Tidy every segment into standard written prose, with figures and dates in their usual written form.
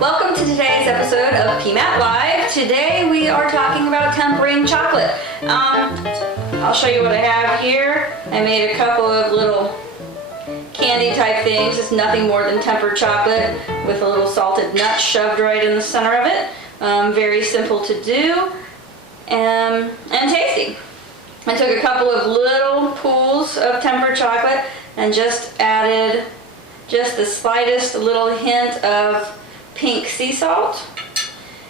Welcome to today's episode of PMAT Live. Today we are talking about tempering chocolate. I'll show you what I have here. I made a couple of little candy type things. It's nothing more than tempered chocolate with a little salted nut shoved right in the center of it. Very simple to do and tasty. I took a couple of little pools of tempered chocolate and just added just the slightest little hint of pink sea salt.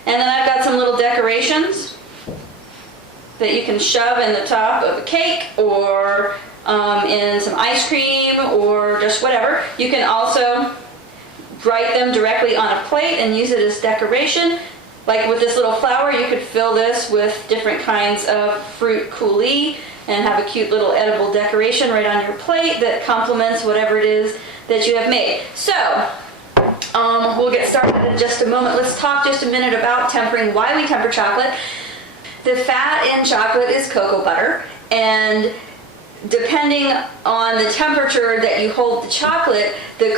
And then I've got some little decorations that you can shove in the top of a cake or in some ice cream or just whatever. You can also write them directly on a plate and use it as decoration. Like with this little flower, you could fill this with different kinds of fruit coulis and have a cute little edible decoration right on your plate that complements whatever it is that you have made. So, we'll get started in just a moment. Let's talk just a minute about tempering, why we temper chocolate. The fat in chocolate is cocoa butter, and depending on the temperature that you hold the chocolate, the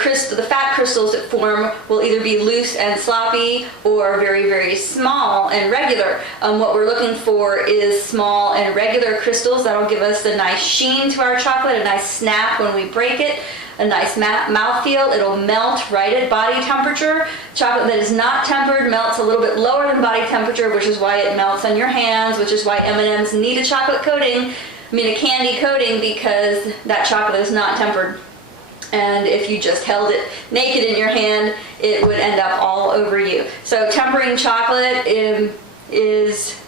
fat crystals that form will either be loose and sloppy or very, very small and regular. What we're looking for is small and regular crystals. That'll give us a nice sheen to our chocolate, a nice snap when we break it, a nice mouthfeel. It'll melt right at body temperature. Chocolate that is not tempered melts a little bit lower than body temperature, which is why it melts on your hands, which is why M&Ms need a chocolate coating. A candy coating, because that chocolate is not tempered. And if you just held it naked in your hand, it would end up all over you. So tempering chocolate is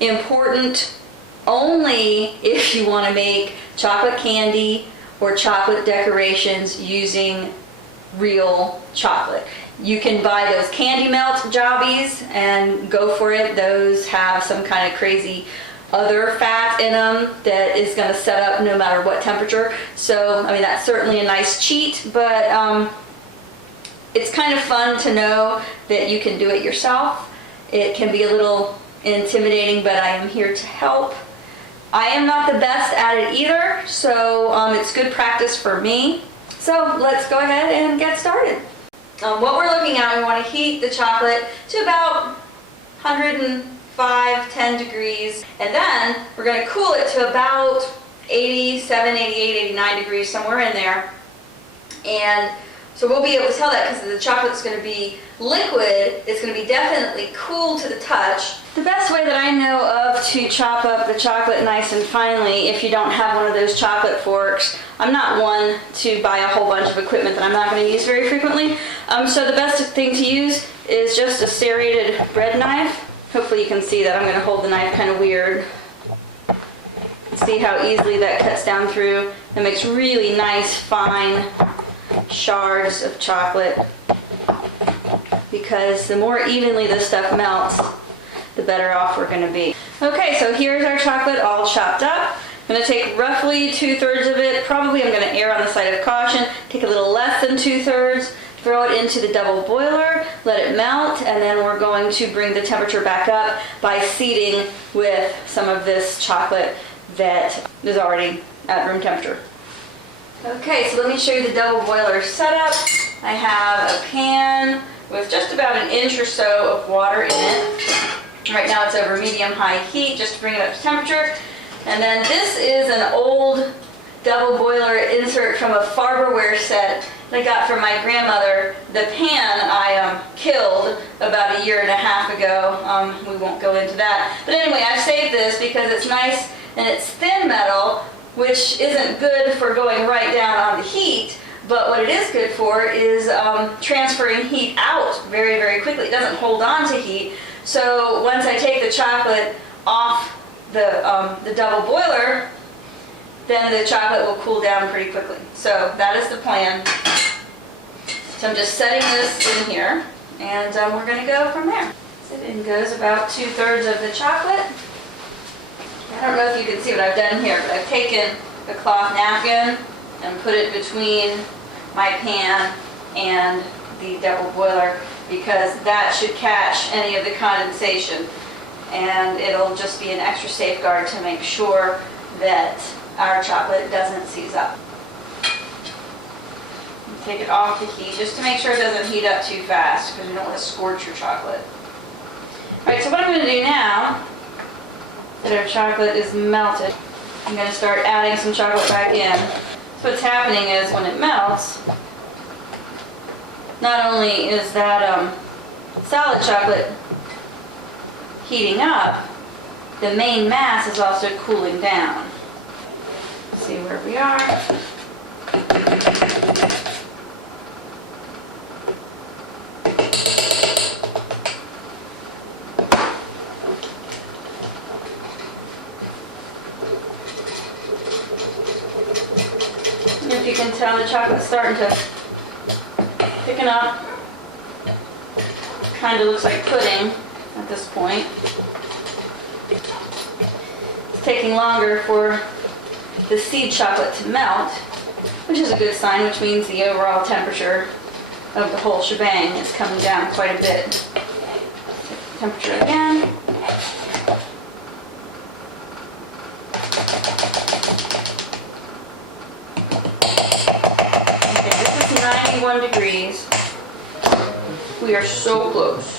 important only if you want to make chocolate candy or chocolate decorations using real chocolate. You can buy those candy melt jobbies and go for it. Those have some kind of crazy other fat in them that is going to set up no matter what temperature. So, that's certainly a nice cheat, but it's kind of fun to know that you can do it yourself. It can be a little intimidating, but I am here to help. I am not the best at it either, so it's good practice for me. So let's go ahead and get started. What we're looking at, we want to heat the chocolate to about 105-10 degrees, and then we're going to cool it to about 87, 88, 89 degrees, somewhere in there. And so we'll be able to tell that because the chocolate's going to be liquid. It's going to be definitely cool to the touch. The best way that I know of to chop up the chocolate nice and finely, if you don't have one of those chocolate forks, I'm not one to buy a whole bunch of equipment that I'm not going to use very frequently. So the best thing to use is just a serrated bread knife. Hopefully you can see that. I'm going to hold the knife kind of weird. See how easily that cuts down through. It makes really nice, fine shards of chocolate, because the more evenly this stuff melts, the better off we're going to be. Okay, so here's our chocolate all chopped up. I'm going to take roughly 2/3 of it. Probably I'm going to err on the side of caution. Take a little less than 2/3. Throw it into the double boiler, let it melt, and then we're going to bring the temperature back up by seeding with some of this chocolate that is already at room temperature. Okay, so let me show you the double boiler setup. I have a pan with just about 1 inch or so of water in it. Right now it's over medium-high heat just to bring it up to temperature. And then this is an old double boiler insert from a Farberware set that I got from my grandmother. The pan I killed about 1.5 years ago. We won't go into that. But anyway, I saved this because it's nice and it's thin metal, which isn't good for going right down on the heat, but what it is good for is transferring heat out very, very quickly. It doesn't hold on to heat. So once I take the chocolate off the double boiler, then the chocolate will cool down pretty quickly. So that is the plan. So I'm just setting this in here, and we're going to go from there. So in goes about 2/3 of the chocolate. I don't know if you can see what I've done here, but I've taken a cloth napkin and put it between my pan and the double boiler, because that should catch any of the condensation, and it'll just be an extra safeguard to make sure that our chocolate doesn't seize up. take it off the heat just to make sure it doesn't heat up too fast because you don't want to scorch your chocolate. Alright, so what I'm going to do now that our chocolate is melted, I'm going to start adding some chocolate back in. So what's happening is when it melts, not only is that solid chocolate heating up, the main mass is also cooling down. Let's see where we are. If you can tell, the chocolate's starting to thicken up. Kind of looks like pudding at this point. It's taking longer for the seed chocolate to melt, which is a good sign, which means the overall temperature of the whole shebang is coming down quite a bit. Temperature again. Okay, this is 91 degrees. We are so close.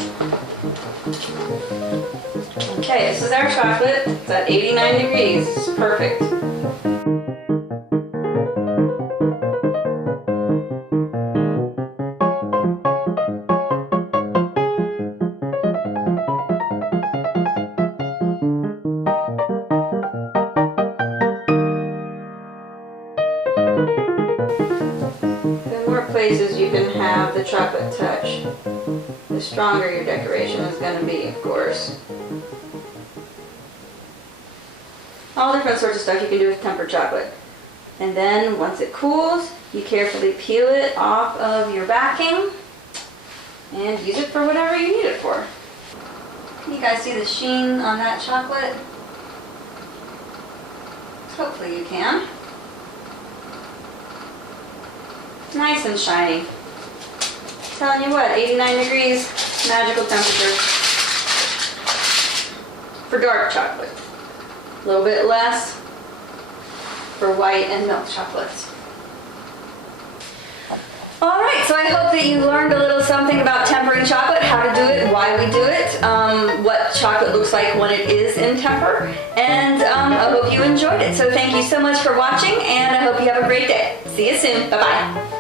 Okay, this is our chocolate. It's at 89 degrees. It's perfect. The more places you can have the chocolate touch, the stronger your decoration is going to be, of course. All different sorts of stuff you can do with tempered chocolate. And then once it cools, you carefully peel it off of your backing and use it for whatever you need it for. Can you guys see the sheen on that chocolate? Hopefully you can. Nice and shiny. Telling you what, 89 degrees, magical temperature for dark chocolate. A little bit less for white and milk chocolates. Alright, so I hope that you learned a little something about tempering chocolate, how to do it, why we do it, what chocolate looks like when it is in temper, and I hope you enjoyed it. So thank you so much for watching, and I hope you have a great day. See you soon. Bye-bye.